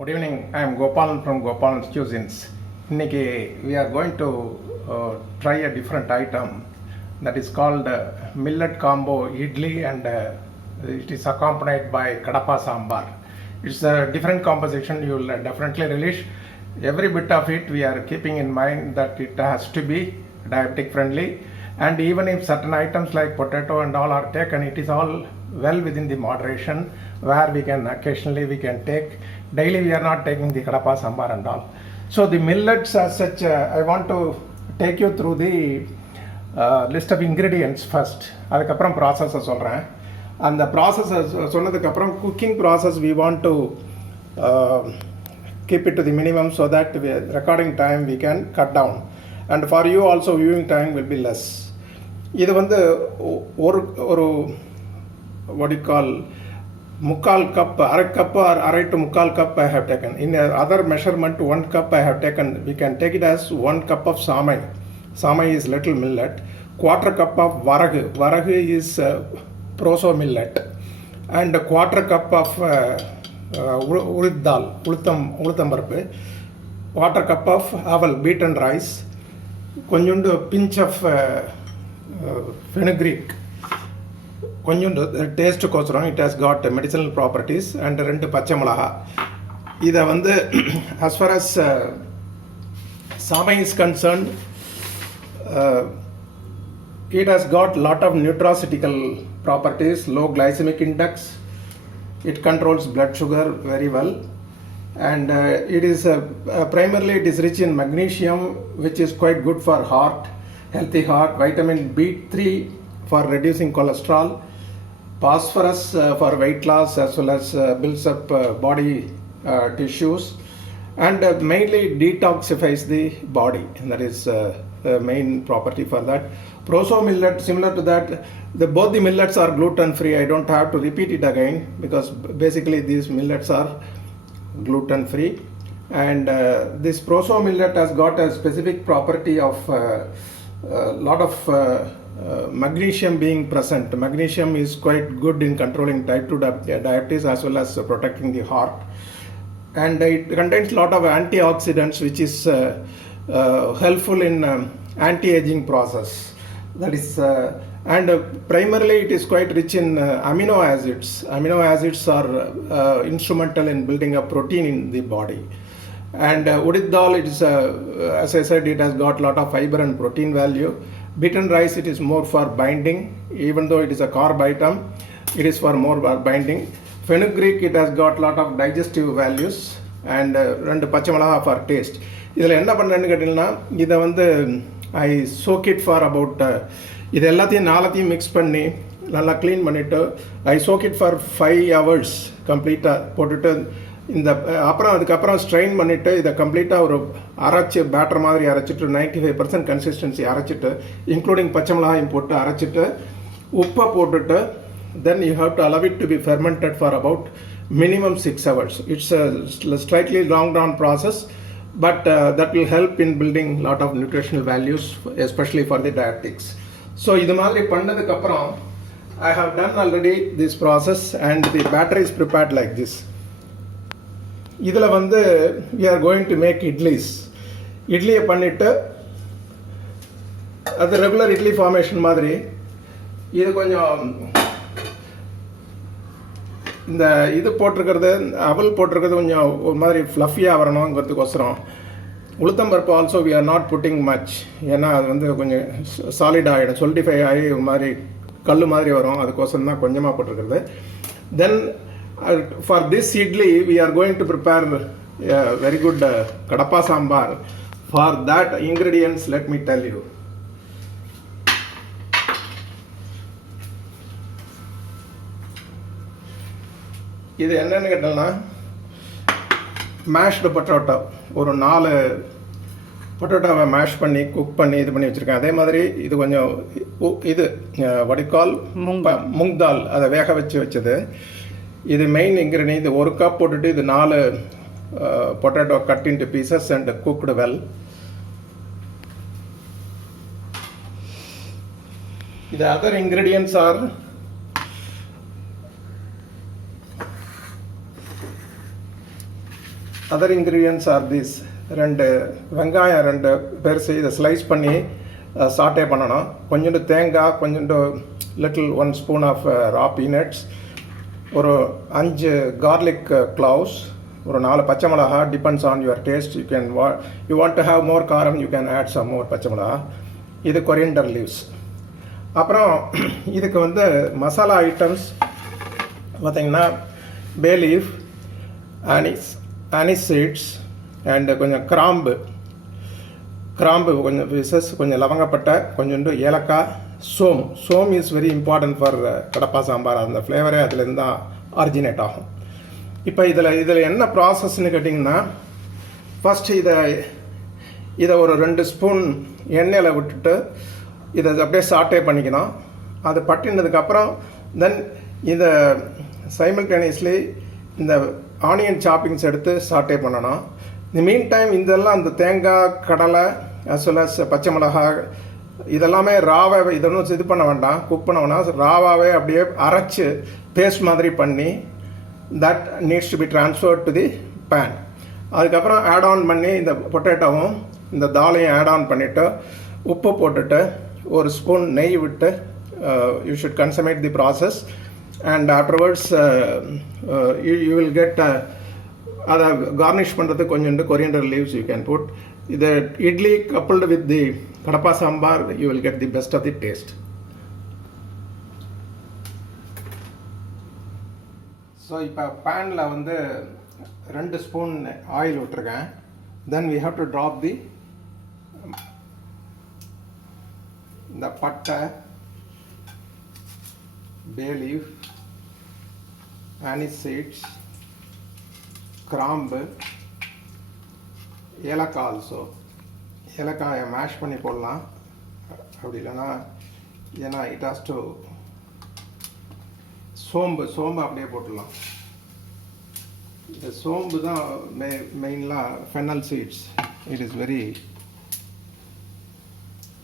Good evening. I am Gopalan from Gopalan's Cuisines. Inniki we are going to try a different item that is called millet combo idli and it is accompanied by kadapa sambar. It's a different composition. You will definitely relish. Every bit of it we are keeping in mind that it has to be diabetic friendly, and even if certain items like potato and all are taken, it is all well within the moderation where we can occasionally take. Daily we are not taking the kadapa sambar and all. So the millets as such, I want to take you through the list of ingredients first. அதுக்கப்புறம் ப்ராசஸை சொல்கிறேன். அந்த ப்ராசஸை சொன்னதுக்கப்புறம் cooking process we want to keep it to the minimum so that recording time we can cut down, and for you also viewing time will be less. இது வந்து ஒரு what you call முக்கால் கப், அரை கப் or அரை to முக்கால் cup I have taken. In other measurement 1 cup I have taken. We can take it as 1 cup of samai. Samai is little millet. Quarter cup of varagu. Varagu is proso millet. And quarter cup of urid dal, ulutham paruppu. Quarter cup of aval, beaten rice. Konjundu pinch of fenugreek. கொஞ்சோண்டு டேஸ்ட்டுக்கோசரம் it has got medicinal properties, and 2 பச்சை மிளகா. இதை வந்து as far as samai is concerned, it has got lot of nutraceutical properties, low glycemic index, it controls blood sugar very well, and it is primarily it is rich in magnesium, which is quite good for heart, healthy heart, vitamin B3 for reducing cholesterol, phosphorus for weight loss as well as builds up body tissues, and mainly detoxifies the body, and that is the main property for that. Proso millet, similar to that, both the millets are gluten free. I don't have to repeat it again because basically these millets are gluten free, and this proso millet has got a specific property of lot of magnesium being present. Magnesium is quite good in controlling type 2 diabetes as well as protecting the heart, and it contains lot of antioxidants which is helpful in anti-aging process. That is and primarily it is quite rich in amino acids. Amino acids are instrumental in building up protein in the body, and urid dal, it is as I said, it has got lot of fiber and protein value. Beaten rice, it is more for binding, even though it is a carb item, it is for more binding. Fenugreek, it has got lot of digestive values, and 2 பச்சை மிளகா for taste. இதில் என்ன பண்ணுறேன்னு கேட்டிங்கன்னா, இதை வந்து I soak it for about இது எல்லாத்தையும் நாலத்தையும் மிக்ஸ் பண்ணி நல்லா க்ளீன் பண்ணிவிட்டு I soak it for 5 hours கம்ப்ளீட்டாக போட்டுட்டு இந்த அப்புறம் அதுக்கப்புறம் ஸ்ட்ரெயின் பண்ணிவிட்டு இதை கம்ப்ளீட்டாக ஒரு அரைச்சி பேட்டர் மாதிரி அரைச்சிட்டு 95% கன்சிஸ்டன்சி அரைச்சிட்டு இன்க்ளூடிங் பச்சை மிளகாயும் போட்டு அரைச்சிட்டு உப்பை போட்டுட்டு then you have to allow it to be fermented for about minimum 6 hours. It's a slightly long drawn process, but that will help in building lot of nutritional values, especially for the diabetics. So இது மாதிரி பண்ணதுக்கப்புறம் I have done already this process, and the batter is prepared like this. இதில் வந்து we are going to make idlis. இட்லியை பண்ணிவிட்டு அது ரெகுலர் இட்லி ஃபார்மேஷன் மாதிரி இது கொஞ்சம் இந்த இது போட்டிருக்கிறது, அவல் போட்டிருக்கிறது கொஞ்சம் ஒரு மாதிரி ஃப்ளஃபியாக வரணுங்கிறதுக்கோசரம் உளுத்தம்பருப்பு also we are not putting much, ஏன்னா அது வந்து கொஞ்சம் சாலிட் ஆகிடும், solidified ஆகி ஒரு மாதிரி கல் மாதிரி வரும், அதுக்கோசரம் தான் கொஞ்சமாக போட்டிருக்கிறது. தென் for this idli we are going to prepare a very good kadapa sambar. For that ingredients, let me tell you. இது என்னன்னு கேட்டோம்னா, மேஷ்டு பொட்டேட்டோ, ஒரு 4 பொட்டேட்டோவை மேஷ் பண்ணி குக் பண்ணி இது பண்ணி வச்சுருக்கேன். அதே மாதிரி இது கொஞ்சம் இது வடிகால் மூங் தால், அதை வேக வச்சது. இது மெயின் இன்க்ரீடியன்ட். இது 1 கப் போட்டுட்டு இது 4 potato cut into pieces and cooked well. The other ingredients are other ingredients are these. ரெண்டு வெங்காயம் ரெண்டு பெருசு இதை ஸ்லைஸ் பண்ணி சாட்டே பண்ணணும். கொஞ்சோண்டு தேங்காய், கொஞ்சோண்டு little 1 spoon of raw peanuts, ஒரு 5 garlic cloves, ஒரு 4 பச்சை மிளகா. Depends on your taste. You want to have more காரம், you can add some more பச்சை மிளகா. இது கொரியண்டர் லீவ்ஸ். அப்புறம் இதுக்கு வந்து மசாலா ஐட்டம்ஸ் பார்த்திங்கன்னா bay leaf, anise seeds and கொஞ்சம் கிராம்பு கொஞ்சம் பீசஸ், கொஞ்சம் லவங்கப்பட்டை, கொஞ்சோண்டு ஏலக்காய், சோம் is very important for Kadapa sambar. அந்த ஃப்ளேவரே அதுலேருந்து தான் ஆரிஜினேட் ஆகும். இப்போ இதில் என்ன ப்ராசஸ்ன்னு கேட்டிங்கன்னா, ஃபஸ்ட்டு இதை ஒரு 2 ஸ்பூன் எண்ணெயில் விட்டுட்டு இதை அப்படியே சாட்டே பண்ணிக்கணும். அது பட்டினதுக்கப்புறம் தென் இதை சைமல்டேனியஸ்லி இந்த ஆனியன் சாப்பிங்ஸ் எடுத்து சாட்டே பண்ணணும். இந்த மீன் டைம் இதெல்லாம் அந்த தேங்காய், கடலை as well as பச்சை மிளகாய் இதெல்லாமே ராவாகவே, இதொன்னும் இது பண்ண வேண்டாம், குக் பண்ண வேண்டாம், ராவாகவே அப்படியே அரைச்சி பேஸ்ட் மாதிரி பண்ணி that needs to be transferred to the pan. அதுக்கப்புறம் ஆட் ஆன் பண்ணி இந்த பொட்டேட்டோவும் இந்த தாலையும் ஆட் ஆன் பண்ணிவிட்டு உப்பு போட்டுட்டு ஒரு ஸ்பூன் நெய் விட்டு you should consummate the process. And afterwards you will get அதை கார்னிஷ் பண்ணுறதுக்கு கொஞ்சோண்டு coriander leaves you can put. இது idli coupled with the Kadapa sambar you will get the best of the taste. So இப்போ பேனில் வந்து 2 ஸ்பூன் ஆயில் விட்டுருக்கேன். Then we have to drop the இந்த பட்டை, பே லீஃப், அனிஸ் சீட்ஸ், கிராம்பு, ஏலக்காய். ஆல்சோ ஏலக்காயை மேஷ் பண்ணி போடலாம், அப்படி இல்லைன்னா ஏன்னா இட் ஹாஸ் டு சோம்பு அப்படியே போட்டுடலாம். இந்த சோம்பு தான் மெயின்லாக fennel seeds. It is very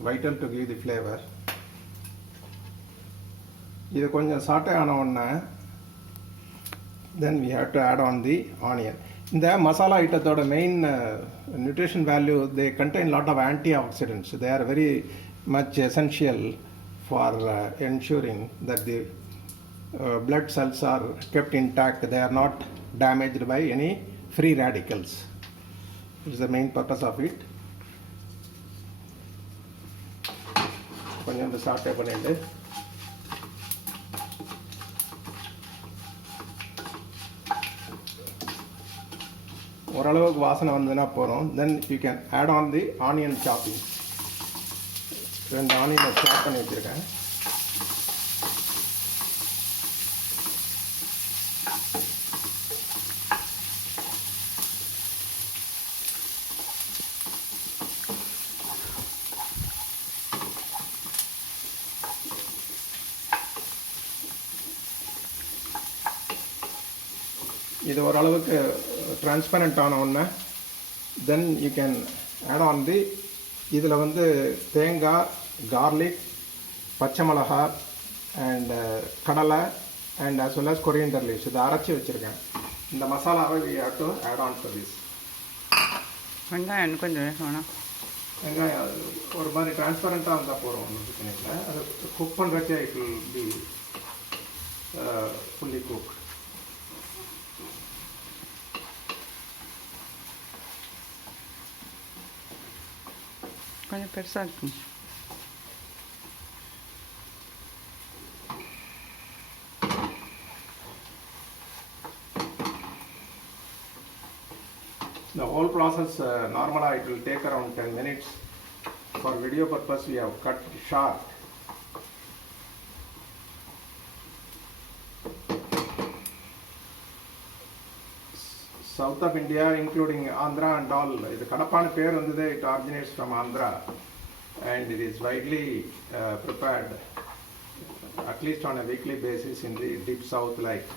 vital to give the flavour. இது கொஞ்சம் சாட்டே ஆன உடனே then we have to add on the onion. இந்த மசாலா ஐட்டத்தோட main nutrition value, they contain lot of antioxidants. They are very much essential for ensuring that the blood cells are kept intact. They are not damaged by any free radicals. It is the main purpose of it. கொஞ்சம் சாட்டே பண்ணிட்டு ஓரளவுக்கு வாசனை வந்ததுன்னா போகிறோம். Then you can add on the onion chopping. 2 ஆனியனை சாப் பண்ணி வச்சுருக்கேன். இது ஓரளவுக்கு டிரான்ஸ்பரண்ட் ஆன உடனே then you can add on the இதில் வந்து தேங்காய், கார்லிக், பச்சை மிளகாய் அண்ட் கடலை and as well as coriander leaves இதை அரைச்சி வச்சுருக்கேன். இந்த மசாலாவை we have to add on to this. வெங்காயம் கொஞ்சம் வேணும். வெங்காயம் ஒரு மாதிரி டிரான்ஸ்பரண்ட்டாக இருந்தால் போகிறோம், ஒன்றும் பிரச்சனை இல்லை. அது குக் பண்ணுறச்சே it will be fully cook. கொஞ்சம் பெருசாக இருக்கும். The whole process normally it will take around 10 minutes. For video purpose we have cut short. South of India including Andhra and all, the Kadappan pair vandhude, it originates from Andhra and it is widely prepared at least on a weekly basis in the deep south like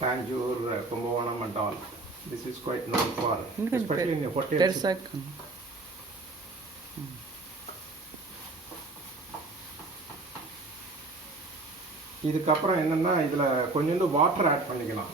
Tanjore, Kumbakonam and all. This is quite known for, especially in the hotels. இதுக்கப்புறம் என்னன்னா இதில் கொஞ்சோண்டு water add பண்ணிக்கலாம்.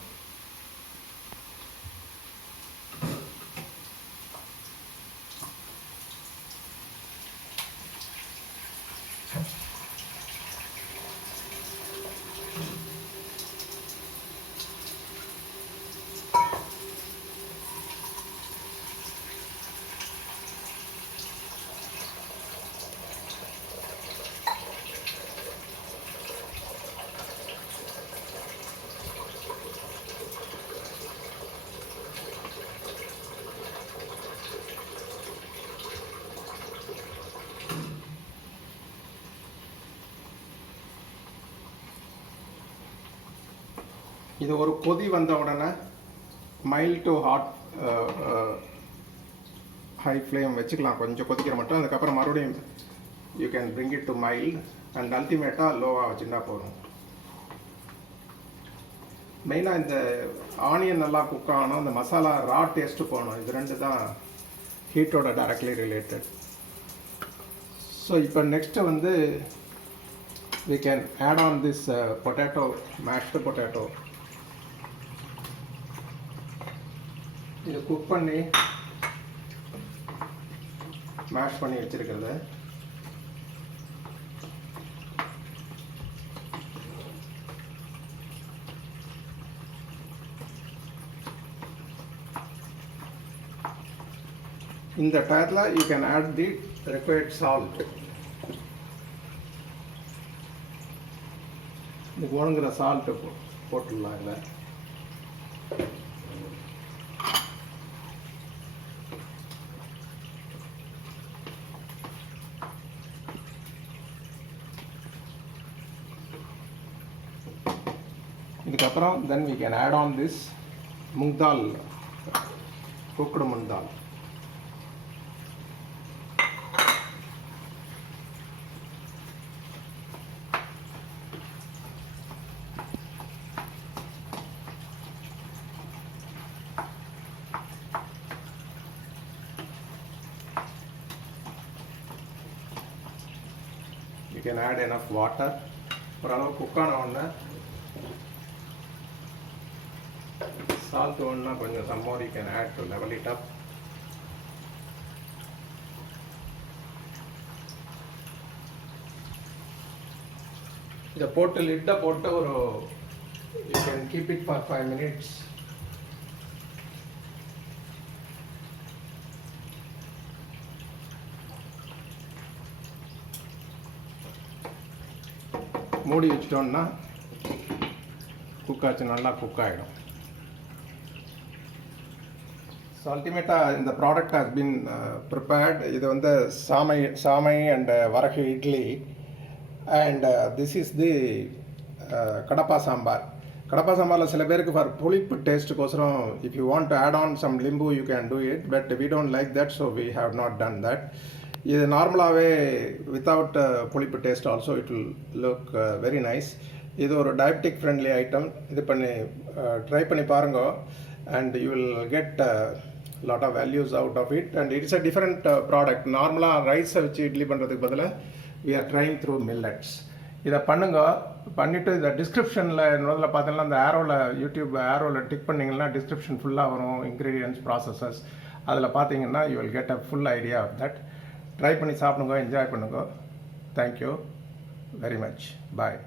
இது ஒரு கொதி வந்த உடனே mild to hot high flame வச்சுக்கலாம், கொஞ்சம் கொதிக்கிற மட்டும். அதுக்கப்புறம் மறுபடியும் you can bring it to mild and அல்டிமேட்டாக லோவாக வச்சுருந்தா போதும். மெயினாக இந்த ஆனியன் நல்லா குக் ஆகணும், இந்த மசாலா ரா டேஸ்ட்டு போகணும். இது ரெண்டு தான் ஹீட்டோட டைரக்ட்லி ரிலேட்டட். ஸோ இப்போ நெக்ஸ்ட்டு வந்து we can add on this potato, mashed potato. இது குக் பண்ணி மேஷ் பண்ணி வச்சிருக்கிறது. இந்த டயத்தில் you can add the required salt. இதுக்கு வேணுங்கிற சால்ட்டு போட்டுடலாம். இதில் இதுக்கப்புறம் then we can add on this mung dal, cooked mung dal. You can add enough water. ஓரளவு குக் ஆன உடனே சால்ட் ஒன்றா கொஞ்சம் some more you can add to level it up. இதை போட்டு லிட்டை போட்டு ஒரு you can keep it for 5 minutes. மூடி வச்சிட்டோம்னா குக் ஆச்சு, நல்லா குக் ஆகிடும். ஸோ அல்டிமேட்டாக இந்த ப்ராடக்ட் ஹாஸ் பீன் ப்ரிப்பேர்ட். இது வந்து சாமை அண்ட் வரகு idli and this is the Kadapa sambar. Kadapa சாம்பாரில் சில பேருக்கு ஃபார் புளிப்பு டேஸ்ட்டுக்கோசரம் if you want to add on some லிம்பு you can do it, but we don't like that, so we have not done that. இது நார்மலாகவே வித்தவுட் புளிப்பு taste also it will look very nice. இது ஒரு diabetic friendly item. இது பண்ணி ட்ரை பண்ணி பாருங்க and you will get lot of values out of it, and it is a different product. நார்மலாக ரைஸை வச்சு இட்லி பண்ணுறதுக்கு பதிலாக we are trying through millets. இதை பண்ணுங்க. பண்ணிவிட்டு இதை டிஸ்கிரிப்ஷனில் முதல்ல பார்த்தீங்கன்னா அந்த யூடியூப் ஆரோவில் டிக் பண்ணிங்கன்னா டிஸ்கிரிப்ஷன் ஃபுல்லாக வரும், இன்க்ரீடியன்ட்ஸ், ப்ராசஸஸ். அதில் பார்த்தீங்கன்னா you will get a full idea of that. Try பண்ணி சாப்பிடுங்க, என்ஜாய் பண்ணுங்க. Thank you very much. பாய்.